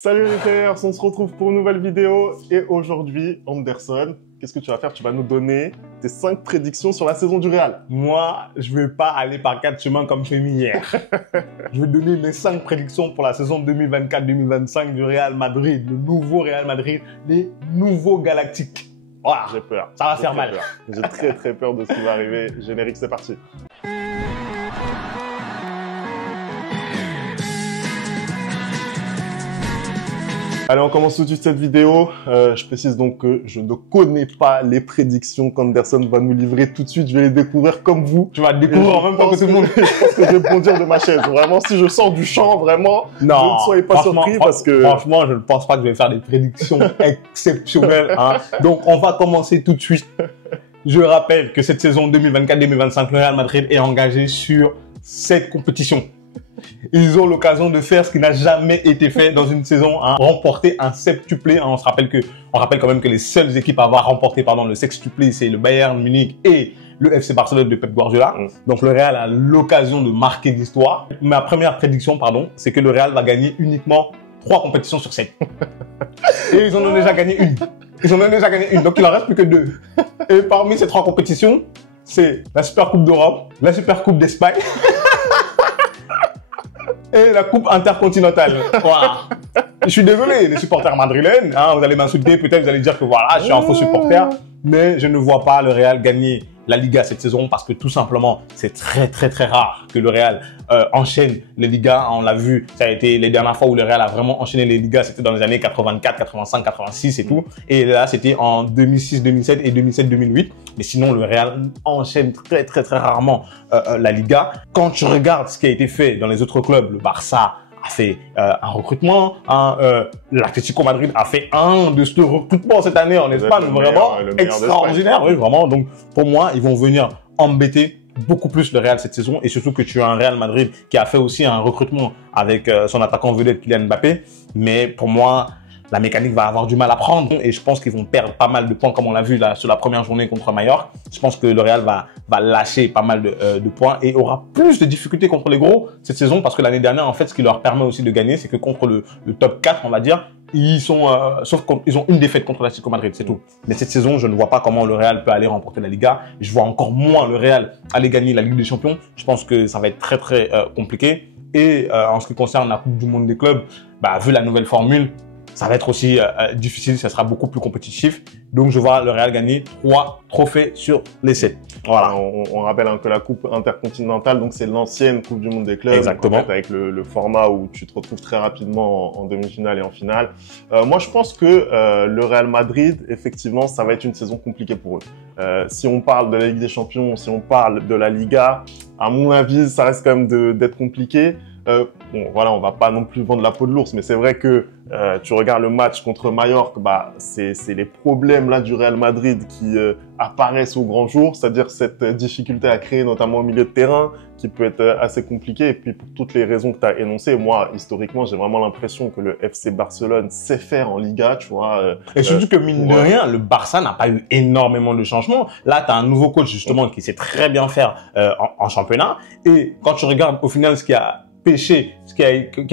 Salut les frères, on se retrouve pour une nouvelle vidéo et aujourd'hui, Anderson, qu'est-ce que tu vas faire? Tu vas nous donner tes 5 prédictions sur la saison du Real. Moi, je vais pas aller par 4 chemins comme j'ai mis hier. Je vais donner mes 5 prédictions pour la saison 2024-2025 du Real Madrid, le nouveau Real Madrid, les nouveaux Galactiques. Voilà, J'ai peur. ça va faire mal. J'ai très peur de ce qui va arriver. Générique, c'est parti. Allez, on commence tout de suite cette vidéo. Je précise donc que je ne connais pas les prédictions qu'Anderson va nous livrer tout de suite. Je vais les découvrir comme vous. Tu vas te découvrir en même temps que tout le monde. Je pense que je vais bondir de ma chaise. Vraiment, si je sors du champ, vraiment, Non, ne soyez pas surpris parce que... Franchement, je ne pense pas que je vais faire des prédictions exceptionnelles. Hein. Donc, on va commencer tout de suite. Je rappelle que cette saison 2024-2025, le Real Madrid est engagé sur 7 compétitions. Ils ont l'occasion de faire ce qui n'a jamais été fait dans une saison, hein, remporter un septuplé. Hein. On rappelle quand même que les seules équipes à avoir remporté le sextuplé, c'est le Bayern Munich et le FC Barcelone de Pep Guardiola. Donc le Real a l'occasion de marquer l'histoire. Ma première prédiction, c'est que le Real va gagner uniquement 3 compétitions sur 7. Et ils en ont déjà gagné une. Donc il en reste plus que 2. Et parmi ces 3 compétitions, c'est la Super Coupe d'Europe, la Super Coupe d'Espagne et la coupe intercontinentale. Voilà. Je suis désolé, les supporters madrilènes, hein, vous allez m'insulter, peut-être vous allez dire que voilà, je suis un faux supporter, mais je ne vois pas le Real gagner la Liga cette saison parce que tout simplement, c'est très rare que le Real enchaîne les Ligas. On l'a vu, ça a été les dernières fois où le Real a vraiment enchaîné les Ligas, c'était dans les années 84, 85, 86 et tout. Et là, c'était en 2006, 2007 et 2007, 2008. Mais sinon, le Real enchaîne très rarement la Liga. Quand tu regardes ce qui a été fait dans les autres clubs, le Barça a fait un recrutement, l'Atlético Madrid a fait un de ce recrutement cette année en Espagne, vraiment extraordinaire. Oui, vraiment. Donc, pour moi, ils vont venir embêter beaucoup plus le Real cette saison et surtout que tu as un Real Madrid qui a fait aussi un recrutement avec son attaquant vedette Kylian Mbappé. Mais pour moi, la mécanique va avoir du mal à prendre et je pense qu'ils vont perdre pas mal de points comme on l'a vu là sur la première journée contre Mallorca. Je pense que le Real va lâcher pas mal de points et aura plus de difficultés contre les gros cette saison parce que l'année dernière, en fait, ce qui leur permet aussi de gagner, c'est que contre le top 4, on va dire, ils sont, sauf qu'ils ont une défaite contre l'Atlético Madrid, c'est tout. Mais cette saison, je ne vois pas comment le Real peut aller remporter la Liga. Je vois encore moins le Real aller gagner la Ligue des Champions. Je pense que ça va être très compliqué. Et en ce qui concerne la Coupe du Monde des clubs, vu la nouvelle formule, ça va être aussi difficile, ça sera beaucoup plus compétitif. Donc, je vois le Real gagner 3 trophées sur les 7. Voilà, on rappelle que la Coupe intercontinentale, donc c'est l'ancienne Coupe du Monde des clubs. Exactement. En fait, avec le format où tu te retrouves très rapidement en demi-finale et en finale. Moi, je pense que le Real Madrid, effectivement, ça va être une saison compliquée pour eux. Si on parle de la Ligue des Champions, si on parle de la Liga, à mon avis, ça reste quand même d'être compliqué. Bon, voilà, on va pas non plus vendre la peau de l'ours, mais c'est vrai que tu regardes le match contre Mallorca, c'est les problèmes là du Real Madrid qui apparaissent au grand jour, c'est-à-dire cette difficulté à créer, notamment au milieu de terrain, qui peut être assez compliqué. Et puis pour toutes les raisons que tu as énoncées, moi, historiquement, j'ai vraiment l'impression que le FC Barcelone sait faire en Liga, tu vois. Et surtout que mine de rien, le Barça n'a pas eu énormément de changements. Là, tu as un nouveau coach justement qui sait très bien faire en championnat. Et quand tu regardes au final ce qui a pêché, ce qui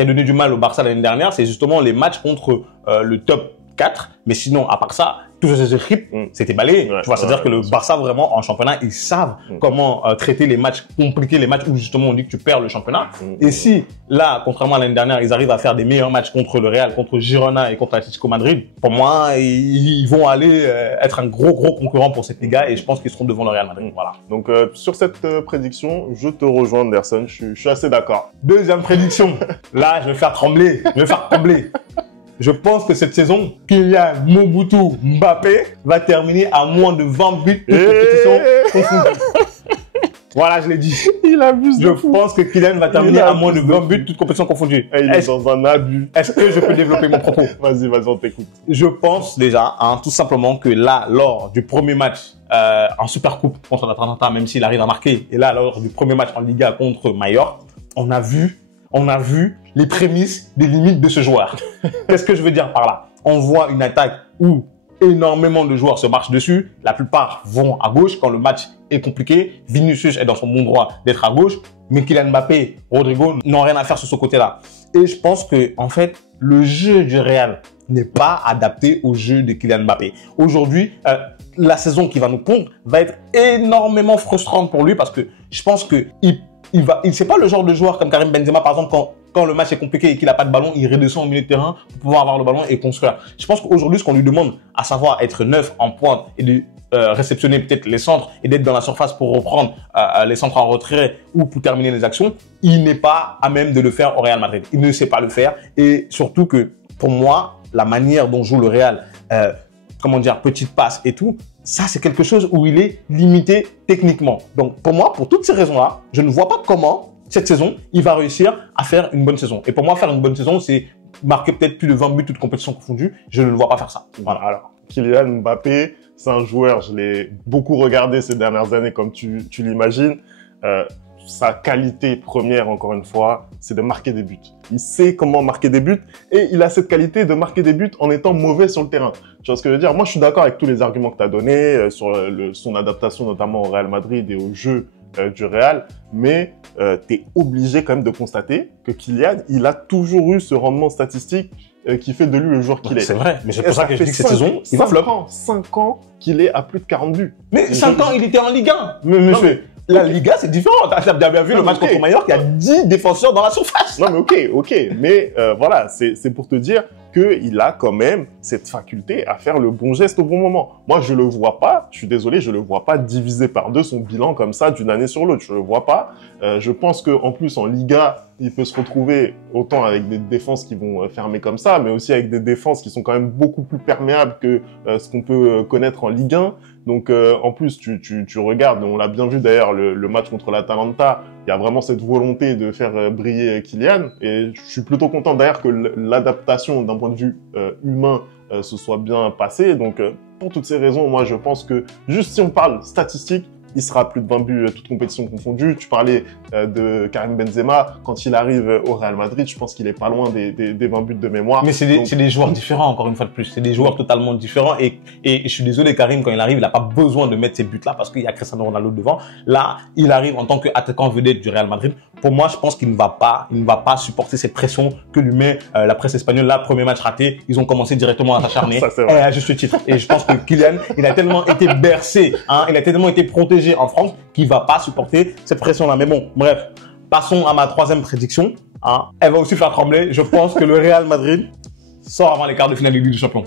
a donné du mal au Barça l'année dernière, c'est justement les matchs contre le top 4. Mais sinon, à part ça, toutes ces équipes, c'était balayé. Tu vois, c'est-à-dire que le Barça, vraiment, en championnat, ils savent comment traiter les matchs compliqués, les matchs où justement on dit que tu perds le championnat. Et si, là, contrairement à l'année dernière, ils arrivent à faire des meilleurs matchs contre le Real, contre Girona et contre l'Atlético Madrid, pour moi, ils vont aller être un gros concurrent pour cette Liga et je pense qu'ils seront devant le Real Madrid. Voilà. Donc, sur cette prédiction, je te rejoins, Anderson. Je suis assez d'accord. Deuxième prédiction. Là, je vais faire trembler. Je pense que cette saison, Kylian Mobutu Mbappé va terminer à moins de 20 buts de compétition confondues. Voilà, je l'ai dit. Il abuse de fou. Je pense que Kylian va terminer à moins de 20 buts, toutes compétitions confondues. Il est dans un abus. Est-ce que je peux développer mon propos? Vas-y, on t'écoute. Je pense déjà, tout simplement que là, lors du premier match en Supercoupe contre l'Atalanta, même s'il arrive à marquer, et là, lors du premier match en Liga contre Mallorca, on a vu les prémices des limites de ce joueur. Qu'est-ce que je veux dire par là? On voit une attaque où énormément de joueurs se marchent dessus. La plupart vont à gauche quand le match est compliqué. Vinicius est dans son bon droit d'être à gauche. Mais Kylian Mbappé, Rodrigo n'ont rien à faire sur ce côté-là. Et je pense que, en fait, le jeu du Real n'est pas adapté au jeu de Kylian Mbappé. Aujourd'hui, la saison qui va nous pondre va être énormément frustrante pour lui parce que je pense que c'est pas le genre de joueur comme Karim Benzema, par exemple, quand le match est compliqué et qu'il n'a pas de ballon, il redescend au milieu de terrain pour pouvoir avoir le ballon et construire. Je pense qu'aujourd'hui, ce qu'on lui demande, à savoir être neuf en pointe et de réceptionner peut-être les centres et d'être dans la surface pour reprendre les centres en retrait ou pour terminer les actions, il n'est pas à même de le faire au Real Madrid. Il ne sait pas le faire et surtout que, pour moi, la manière dont joue le Real, petite passe et tout, ça, c'est quelque chose où il est limité techniquement. Donc, pour moi, pour toutes ces raisons-là, je ne vois pas comment, cette saison, il va réussir à faire une bonne saison. Et pour moi, faire une bonne saison, c'est marquer peut-être plus de 20 buts, toutes compétitions confondues. Je ne le vois pas faire ça. Voilà. Alors, Kylian Mbappé, c'est un joueur, je l'ai beaucoup regardé ces dernières années, comme tu l'imagines. Sa qualité première, encore une fois, c'est de marquer des buts. Il sait comment marquer des buts et il a cette qualité de marquer des buts en étant mauvais sur le terrain. Tu vois ce que je veux dire? Moi, je suis d'accord avec tous les arguments que tu as donnés sur son adaptation, notamment au Real Madrid et au jeu du Real, mais tu es obligé quand même de constater que Kylian, il a toujours eu ce rendement statistique qui fait de lui le joueur qu'il est. C'est vrai, mais c'est pour ça que je dis que cette saison, il va flop. 5 ans qu'il est à plus de 40 buts. Mais 5 ans, il était en Ligue 1. Mais la Liga, c'est différent. Tu as bien vu le match contre Mallorca, il y a 10 défenseurs dans la surface. Non, mais ok. Mais voilà, c'est pour te dire qu'il a quand même cette faculté à faire le bon geste au bon moment. Moi, je le vois pas, je suis désolé, je le vois pas diviser par deux son bilan comme ça d'une année sur l'autre. Je le vois pas. Je pense qu'en plus, en Liga, il peut se retrouver autant avec des défenses qui vont fermer comme ça, mais aussi avec des défenses qui sont quand même beaucoup plus perméables que ce qu'on peut connaître en Ligue 1. Donc, en plus, tu regardes, on l'a bien vu d'ailleurs, le match contre l'Atalanta, il y a vraiment cette volonté de faire briller Kylian. Et je suis plutôt content d'ailleurs que l'adaptation d'un point de vue humain se soit bien passée. Donc, pour toutes ces raisons, moi, je pense que juste si on parle statistique, il sera à plus de 20 buts, toutes compétitions confondues. Tu parlais de Karim Benzema. Quand il arrive au Real Madrid, je pense qu'il est pas loin des 20 buts de mémoire. Mais c'est des joueurs différents, encore une fois de plus. C'est des joueurs totalement différents. Et je suis désolé, Karim, quand il arrive, il n'a pas besoin de mettre ces buts-là parce qu'il y a Cristiano Ronaldo devant. Là, il arrive en tant qu'attaquant vedette du Real Madrid. Pour moi, je pense qu'il ne va pas supporter cette pression que lui met la presse espagnole. Là, premier match raté, ils ont commencé directement à s'acharner. Et à juste titre. Et je pense que Kylian, il a tellement été bercé, il a tellement été protégé en France qu'il va pas supporter cette pression-là. Mais bon, bref, passons à ma troisième prédiction. Elle va aussi faire trembler. Je pense que le Real Madrid sort avant les quarts de finale de Ligue des Champions.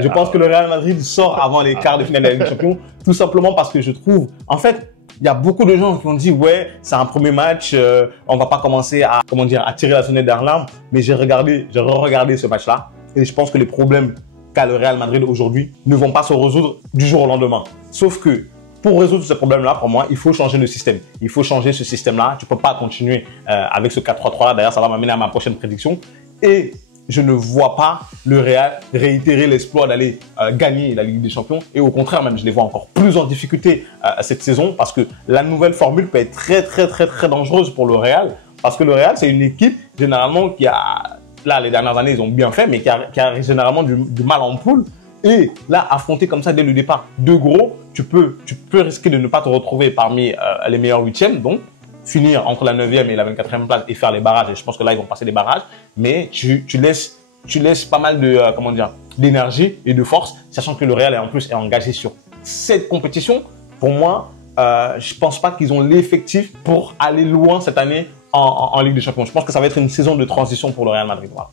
Je pense que le Real Madrid sort avant les quarts de finale de Ligue des Champions, tout simplement parce que je trouve, en fait, il y a beaucoup de gens qui ont dit ouais, c'est un premier match, on va pas commencer à tirer la sonnette d'alarme. Mais j'ai re-regardé ce match-là et je pense que les problèmes qu'a le Real Madrid aujourd'hui ne vont pas se résoudre du jour au lendemain. Sauf que pour résoudre ce problème-là, pour moi, il faut changer le système. Il faut changer ce système-là. Tu peux pas continuer avec ce 4-3-3-là. D'ailleurs, ça va m'amener à ma prochaine prédiction. Et je ne vois pas le Real réitérer l'exploit d'aller gagner la Ligue des Champions. Et au contraire, même, je les vois encore plus en difficulté cette saison parce que la nouvelle formule peut être très, très, très, très dangereuse pour le Real. Parce que le Real, c'est une équipe, généralement, qui a... Là, les dernières années, ils ont bien fait, mais qui a généralement du mal en poule. Et là, affronter comme ça dès le départ deux gros, tu peux risquer de ne pas te retrouver parmi les meilleurs huitièmes, donc finir entre la 9e et la 24e place et faire les barrages. Et je pense que là, ils vont passer les barrages, mais tu laisses pas mal de d'énergie et de force, sachant que le Real en plus est engagé sur cette compétition. Pour moi, je pense pas qu'ils ont l'effectif pour aller loin cette année en Ligue des Champions. Je pense que ça va être une saison de transition pour le Real Madrid. Voilà.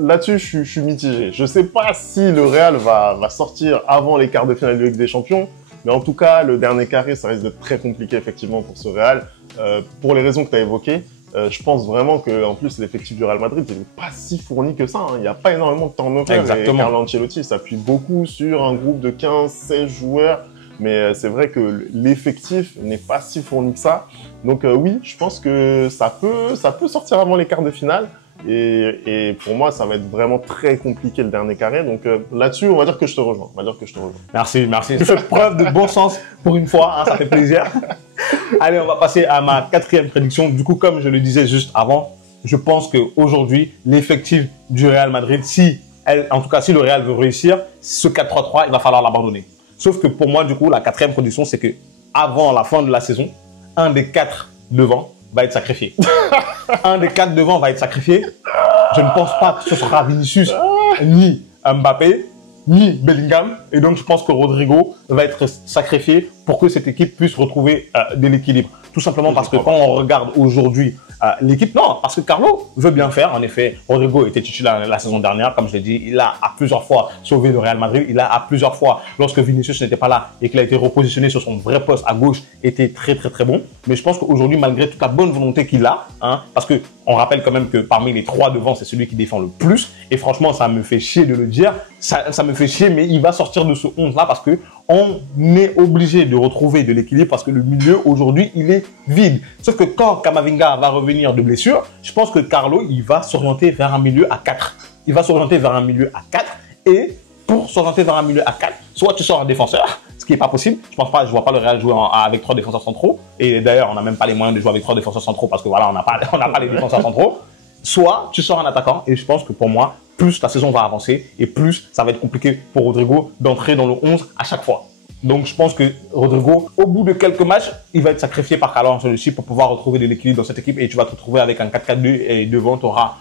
Là-dessus, je suis mitigé. Je sais pas si le Real va sortir avant les quarts de finale de Ligue des Champions, mais en tout cas, le dernier carré, ça risque d'être très compliqué effectivement pour ce Real. Pour les raisons que tu as évoquées, je pense vraiment que en plus l'effectif du Real Madrid il n'est pas si fourni que ça. Il n'y a pas énormément de turnover. Exactement. Et Carlo Ancelotti s'appuie beaucoup sur un groupe de 15-16 joueurs. Mais c'est vrai que l'effectif n'est pas si fourni que ça. Donc oui, je pense que ça peut sortir avant les quarts de finale. Et pour moi, ça va être vraiment très compliqué le dernier carré. Donc là-dessus, on va dire que je te rejoins. Merci. Tu fais preuve de bon sens pour une fois, ça fait plaisir. Allez, on va passer à ma quatrième prédiction. Du coup, comme je le disais juste avant, je pense qu'aujourd'hui, l'effectif du Real Madrid, en tout cas si le Real veut réussir, ce 4-3-3, il va falloir l'abandonner. Sauf que pour moi, du coup, la quatrième prédiction, c'est que avant la fin de la saison, un des 4 devant va être sacrifié. Un des 4 devant va être sacrifié. Je ne pense pas que ce sera Vinicius, ni Mbappé, ni Bellingham. Et donc, je pense que Rodrigo va être sacrifié pour que cette équipe puisse retrouver de l'équilibre. Tout simplement parce que quand on regarde aujourd'hui l'équipe, non, parce que Carlo veut bien faire. En effet, Rodrigo était titulaire la saison dernière, comme je l'ai dit. Il a à plusieurs fois sauvé le Real Madrid. Il a à plusieurs fois, lorsque Vinicius n'était pas là et qu'il a été repositionné sur son vrai poste à gauche, était très bon. Mais je pense qu'aujourd'hui, malgré toute la bonne volonté qu'il a, parce que on rappelle quand même que parmi les 3 devant, c'est celui qui défend le plus. Et franchement, ça me fait chier de le dire. Ça me fait chier, mais il va sortir de ce 11-là parce que on est obligé de retrouver de l'équilibre parce que le milieu, aujourd'hui, il est vide. Sauf que quand Camavinga va revenir de blessure, je pense que Carlo, il va s'orienter vers un milieu à 4. Il va s'orienter vers un milieu à 4. Et pour s'orienter vers un milieu à 4, soit tu sors un défenseur, ce qui n'est pas possible. Je vois pas le Real jouer avec 3 défenseurs centraux. Et d'ailleurs, on n'a même pas les moyens de jouer avec 3 défenseurs centraux parce que voilà, on n'a pas les défenseurs centraux. Soit tu sors un attaquant. Et je pense que pour moi, plus la saison va avancer et plus ça va être compliqué pour Rodrigo d'entrer dans le 11 à chaque fois. Donc, je pense que Rodrigo, au bout de quelques matchs, il va être sacrifié par Carlo Ancelotti pour pouvoir retrouver de l'équilibre dans cette équipe et tu vas te retrouver avec un 4-4-2 et devant, tu auras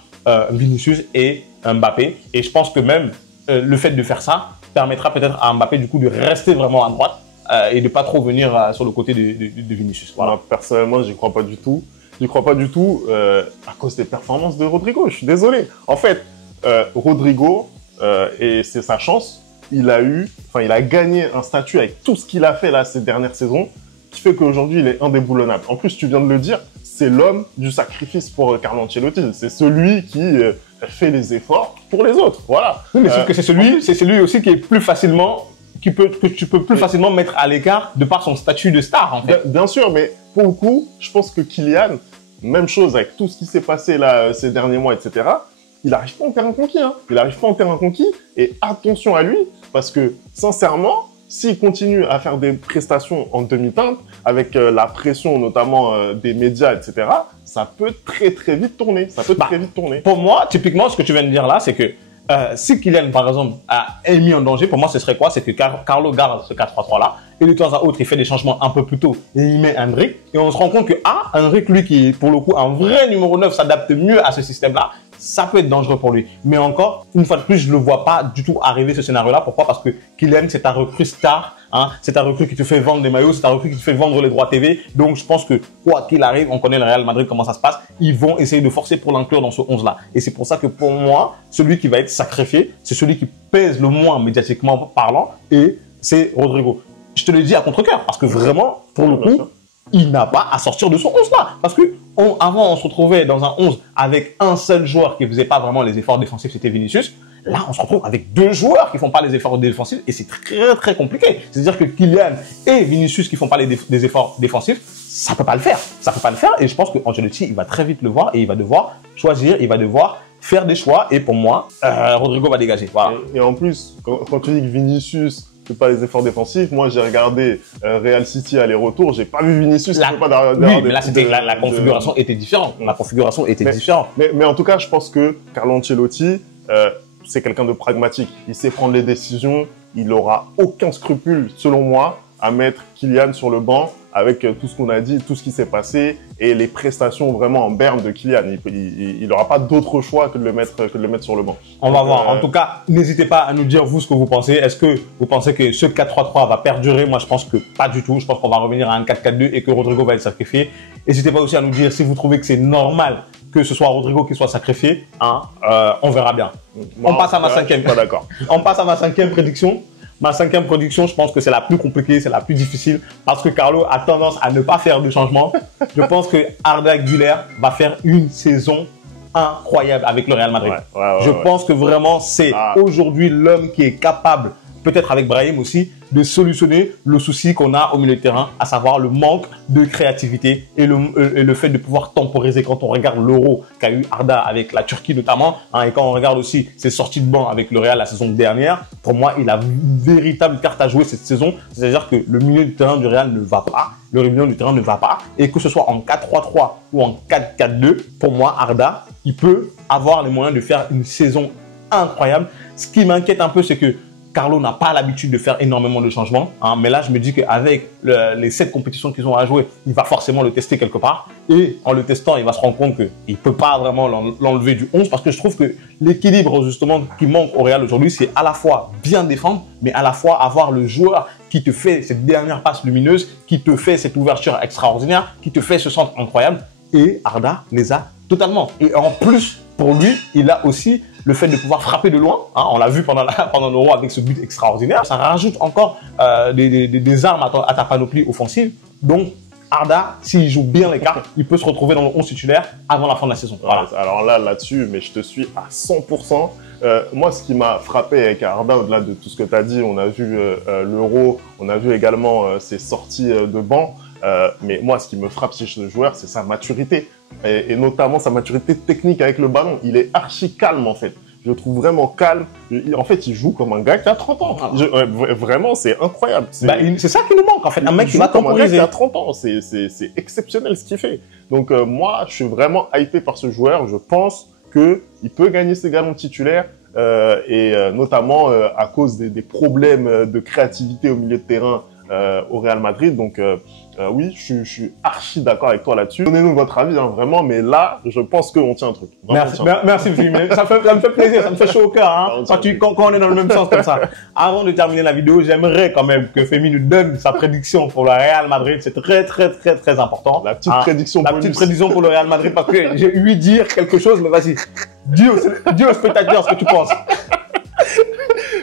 Vinicius et Mbappé. Et je pense que même le fait de faire ça permettra peut-être à Mbappé du coup de rester vraiment à droite et de pas trop venir sur le côté de Vinicius. Voilà. Moi, personnellement, j'y crois pas du tout. J'y crois pas du tout à cause des performances de Rodrigo. Je suis désolé. En fait, Rodrigo, et c'est sa chance, il a gagné un statut avec tout ce qu'il a fait là ces dernières saisons, qui fait qu'aujourd'hui il est indéboulonnable. En plus, tu viens de le dire, c'est l'homme du sacrifice pour Carlo Ancelotti. C'est celui qui fait les efforts pour les autres. Voilà. Oui, mais sauf que c'est celui aussi qui est plus facilement, que tu peux plus facilement mettre à l'écart de par son statut de star en fait. Bien sûr, mais pour le coup, je pense que Kylian, même chose avec tout ce qui s'est passé là ces derniers mois, etc. Il n'arrive pas en terrain conquis. Il n'arrive pas en terrain conquis. Et attention à lui, parce que sincèrement, s'il continue à faire des prestations en demi-teinte, avec la pression notamment des médias, etc., ça peut très vite tourner. Très vite tourner. Pour moi, typiquement, ce que tu viens de dire là, c'est que si Kylian, par exemple, est mis en danger, pour moi, ce serait quoi? C'est que Carlo garde ce 4-3-3 là, et de temps à autre, il fait des changements un peu plus tôt, et il met Endrick, et on se rend compte que, Endrick, lui, qui est pour le coup un vrai numéro 9, s'adapte mieux à ce système-là, ça peut être dangereux pour lui. Mais encore, une fois de plus, je ne le vois pas du tout arriver ce scénario-là. Pourquoi? Parce que Kylian, c'est un recrue star. C'est un recrue qui te fait vendre des maillots, c'est un recrue qui te fait vendre les droits TV. Donc, je pense que quoi qu'il arrive, on connaît le Real Madrid, comment ça se passe. Ils vont essayer de forcer pour l'inclure dans ce 11-là. Et c'est pour ça que pour moi, celui qui va être sacrifié, c'est celui qui pèse le moins médiatiquement parlant. Et c'est Rodrigo. Je te le dis à contre-cœur parce que vraiment, pour le coup, il n'a pas à sortir de son 11-là. Parce que avant, on se retrouvait dans un 11 avec un seul joueur qui ne faisait pas vraiment les efforts défensifs, c'était Vinicius. Là, on se retrouve avec 2 joueurs qui ne font pas les efforts défensifs et c'est très compliqué. C'est-à-dire que Kylian et Vinicius qui ne font pas des efforts défensifs, ça ne peut pas le faire. Ça peut pas le faire et je pense que Ancelotti, il va très vite le voir et il va devoir choisir, il va devoir faire des choix et pour moi, Rodrigo va dégager. Voilà. Et en plus, quand tu dis que Vinicius ne fait pas les efforts défensifs, moi j'ai regardé Real City aller-retour, j'ai pas vu Vinicius. Oui, mais là c'était la configuration était différente. La configuration était différente. Mais en tout cas, je pense que Carlo Ancelotti, c'est quelqu'un de pragmatique. Il sait prendre les décisions. Il n'aura aucun scrupule, selon moi, à mettre Kylian sur le banc avec tout ce qu'on a dit, tout ce qui s'est passé et les prestations vraiment en berne de Kylian. Il n'aura pas d'autre choix que de le mettre sur le banc. On va voir. En tout cas, n'hésitez pas à nous dire vous ce que vous pensez. Est-ce que vous pensez que ce 4-3-3 va perdurer? Moi, je pense que pas du tout. Je pense qu'on va revenir à un 4-4-2 et que Rodrigo va être sacrifié. N'hésitez pas aussi à nous dire si vous trouvez que c'est normal que ce soit Rodrigo qui soit sacrifié. On verra bien. Moi, on passe à ma cinquième. Pas d'accord. On passe à ma 5e prédiction. Ma 5e prédiction, je pense que c'est la plus compliquée, c'est la plus difficile parce que Carlo a tendance à ne pas faire de changement. Je pense que Arda Güler va faire une saison incroyable avec le Real Madrid. Je pense que vraiment c'est aujourd'hui l'homme qui est capable, peut-être avec Brahim aussi, de solutionner le souci qu'on a au milieu de terrain, à savoir le manque de créativité et le fait de pouvoir temporiser quand on regarde l'Euro qu'a eu Arda avec la Turquie notamment, et quand on regarde aussi ses sorties de banc avec le Real la saison dernière. Pour moi, il a une véritable carte à jouer cette saison, c'est-à-dire que le milieu du terrain du Real ne va pas, le milieu du terrain ne va pas, et que ce soit en 4-3-3 ou en 4-4-2, pour moi, Arda, il peut avoir les moyens de faire une saison incroyable. Ce qui m'inquiète un peu, c'est que Carlo n'a pas l'habitude de faire énormément de changements. Hein, mais là, je me dis qu'avec les 7 compétitions qu'ils ont à jouer, il va forcément le tester quelque part. Et en le testant, il va se rendre compte qu'il ne peut pas vraiment l'enlever du 11 parce que je trouve que l'équilibre justement qui manque au Real aujourd'hui, c'est à la fois bien défendre, mais à la fois avoir le joueur qui te fait cette dernière passe lumineuse, qui te fait cette ouverture extraordinaire, qui te fait ce centre incroyable. Et Arda les a totalement. Et en plus, pour lui, il a aussi le fait de pouvoir frapper de loin. Hein, on l'a vu pendant l'Euro avec ce but extraordinaire. Ça rajoute encore des armes à ta panoplie offensive. Donc, Arda, s'il joue bien les cartes, il peut se retrouver dans le 11 titulaire avant la fin de la saison. Voilà. Alors là-dessus, mais je te suis à 100%. Moi, ce qui m'a frappé avec Arda, au-delà de tout ce que tu as dit, on a vu l'Euro, on a vu également ses sorties de banc. Mais moi, ce qui me frappe chez ce joueur, c'est sa maturité. Et notamment sa maturité technique avec le ballon. Il est archi calme, en fait. Je le trouve vraiment calme. En fait, il joue comme un gars qui a 30 ans. Vraiment, c'est incroyable. C'est ça qui nous manque, en fait. Un mec qui va temporiser. Un gars qui a 30 ans. C'est exceptionnel ce qu'il fait. Donc, moi, je suis vraiment hypé par ce joueur. Je pense qu'il peut gagner ses galons titulaires. Notamment à cause des problèmes de créativité au milieu de terrain au Real Madrid. Donc, oui, je suis archi d'accord avec toi là-dessus. Donnez-nous votre avis, hein, vraiment, mais là, je pense qu'on tient un truc. Merci, Philippe. Ça me fait plaisir, ça me fait chaud au cœur, hein, quand on est dans le même sens comme ça. Avant de terminer la vidéo, j'aimerais quand même que Femi nous donne sa prédiction pour le Real Madrid. C'est très important. La petite prédiction bonus. La petite prédiction pour le Real Madrid, parce que j'ai lui dire quelque chose, mais vas-y. Dis aux spectateurs ce que tu penses.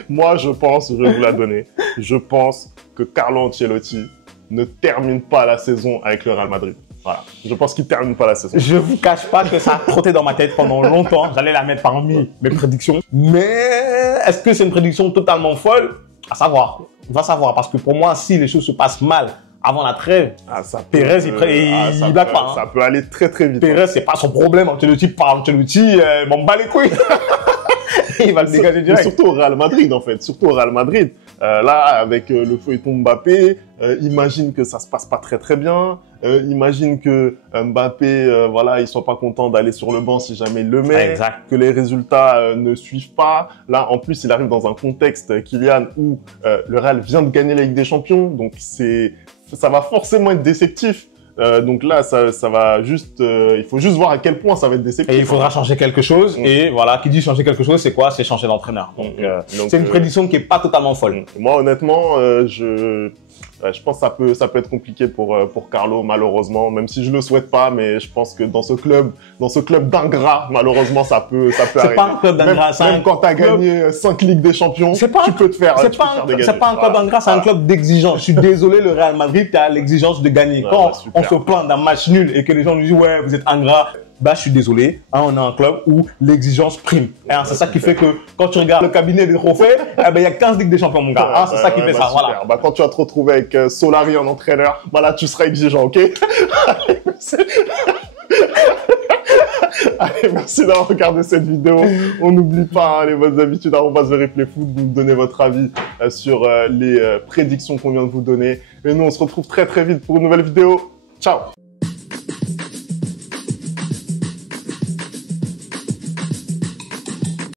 Moi, je vais vous la donner. Je pense que Carlo Ancelotti ne termine pas la saison avec le Real Madrid. Voilà. Je pense qu'il termine pas la saison. Je vous cache pas que ça a trotté dans ma tête pendant longtemps. J'allais la mettre parmi mes prédictions. Mais est-ce que c'est une prédiction totalement folle? À savoir. On va savoir. Parce que pour moi, si les choses se passent mal avant la trêve, Pérez, il blague pas. Ça peut aller très vite. Pérez, c'est pas son problème. Ancelotti parle. Ancelotti, m'en bat les couilles. Il va le dégager direct. Surtout au Real Madrid, en fait. Surtout au Real Madrid. Là, avec le feuilleton Mbappé, imagine que ça se passe pas très bien. Imagine que Mbappé, voilà, il soit pas content d'aller sur le banc si jamais il le met. Exact. Que les résultats ne suivent pas. Là, en plus, il arrive dans un contexte, Kylian, où le Real vient de gagner la Ligue des Champions. Donc, ça va forcément être déceptif. Donc là, ça va juste, il faut juste voir à quel point ça va être déceptif. Et il faudra changer quelque chose. Et voilà, qui dit changer quelque chose, c'est quoi? C'est changer d'entraîneur. Donc c'est une prédiction qui est pas totalement folle. Moi, honnêtement, je pense que ça peut être compliqué pour Carlo, malheureusement, même si je le souhaite pas, mais je pense que dans ce club d'ingrats, malheureusement, ça peut arriver. C'est pas un club d'ingrats. Même quand tu as gagné 5 Ligues des Champions, tu peux te faire dégager. C'est pas un club d'ingrats, c'est un club d'exigence. Je suis désolé, le Real Madrid, tu as l'exigence de gagner. Quand on se plaint d'un match nul et que les gens nous disent, ouais, vous êtes ingrat, bah, je suis désolé, hein, on a un club où l'exigence prime. Hein, c'est ça qui fait que quand tu regardes le cabinet des trophées, il y a 15 Ligues des Champions, mon gars. Hein, c'est ça qui fait ça. Voilà. Bah, quand tu vas te retrouver avec Solari en entraîneur, bah là, tu seras exigeant, ok? Allez, merci d'avoir regardé cette vidéo. On n'oublie pas les bonnes habitudes. On passe vers Replay Foot. Vous nous donnez votre avis sur les prédictions qu'on vient de vous donner. Et nous, on se retrouve très vite pour une nouvelle vidéo. Ciao!